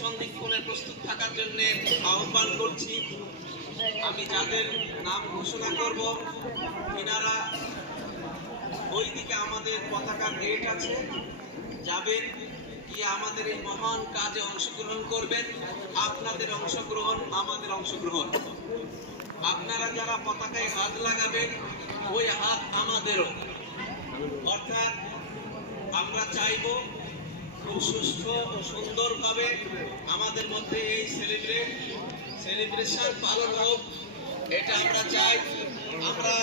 সন্ধিক্ষণে প্রস্তুত থাকার জন্য আহ্বান করছি। আমি যাদের নাম ঘোষণা করব তিনারা ওই দিকে আমাদের পতাকার গেট আছে, যাবেন, গিয়ে আমাদের এই মহান কাজে অংশগ্রহণ করবেন, আপনাদের অংশগ্রহণ আমাদের অংশগ্রহণ। আপনারা যারা পতাকায় হাত লাগাবেন, ওই হাত আমাদেরও। অর্থাৎ আমরা চাইব খুব সুস্থ ও সুন্দরভাবে আমাদের মধ্যে এই সেলিব্রেট সেলিব্রেশন পালন হোক এটা আমরা চাই। আমরা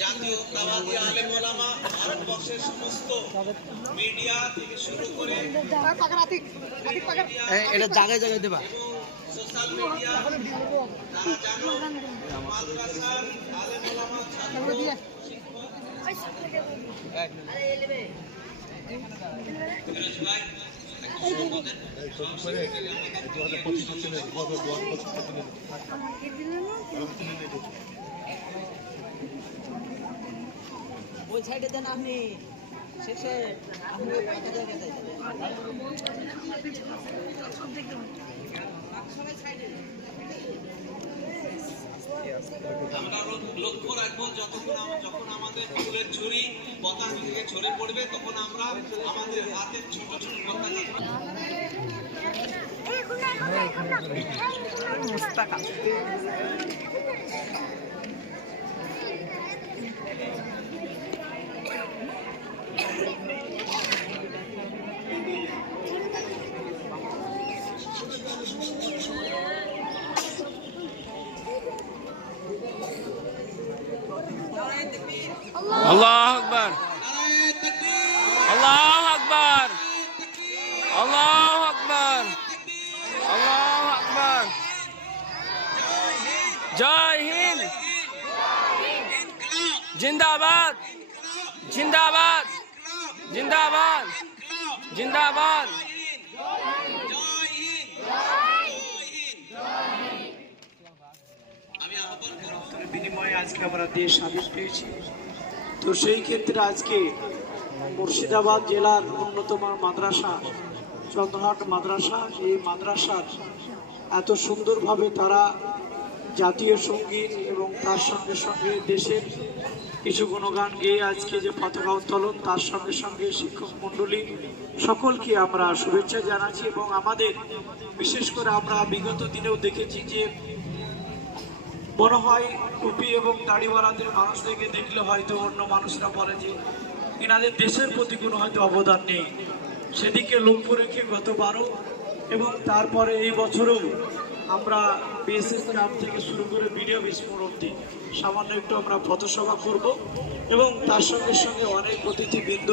জাতীয়তাবাদী আলেম ওলামা ভারতবর্ষের সমস্ত মিডিয়া থেকে শুরু করে এটা জায়গায় জায়গায় দেবা। সোশ্যাল মিডিয়া তারা জানো মাদ্রাসার আলেম ওলামা ছাত্র ওই সাইডে আমরা লক্ষ্য রাখব, যতক্ষণ যখন আমাদের ফুলের ঝুড়ি, পতাকা থেকে ঝরে পড়বে, তখন আমরা আমাদের হাতের ছোট ছোট Mustafa. Allah Akbar. হিন্দ জিন্দাবাদ জিন্দাবাদ জিন্দাবাদ বিনিময়ে আজকে আমরা দেশ পেয়েছি। তো সেই ক্ষেত্রে আজকে মুর্শিদাবাদ জেলার অন্যতম মাদ্রাসা, চন্দ্রহাট মাদ্রাসা, এই মাদ্রাসার এত সুন্দরভাবে তারা জাতীয় সংগীত এবং তার সঙ্গে সঙ্গে দেশের কিছু গুণগান গেয়ে আজকে যে পতাকা উত্তোলন, তার সঙ্গে সঙ্গে শিক্ষক মণ্ডলী সকলকে আমরা শুভেচ্ছা জানাচ্ছি এবং আমাদের বিশেষ করে আমরা বিগত দিনেও দেখেছি যে মনে হয় টুপি এবং দাড়িওয়ালাদের মানুষদেরকে দেখলে হয়তো অন্য মানুষরা বলে যে এনাদের দেশের প্রতি কোনো হয়তো অবদান নেই। সেদিকে লক্ষ্য রেখে গতবারও এবং তারপরে এই বছরও আমরা বিএসএস ক্যাম্প থেকে শুরু করে ভিডিও বিস্ফোরণ অব্দি সামান্য একটু আমরা পথসভা করব এবং তার সঙ্গে সঙ্গে অনেক অতিথিবৃন্দ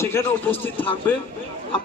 সেখানে উপস্থিত থাকবে। আমরা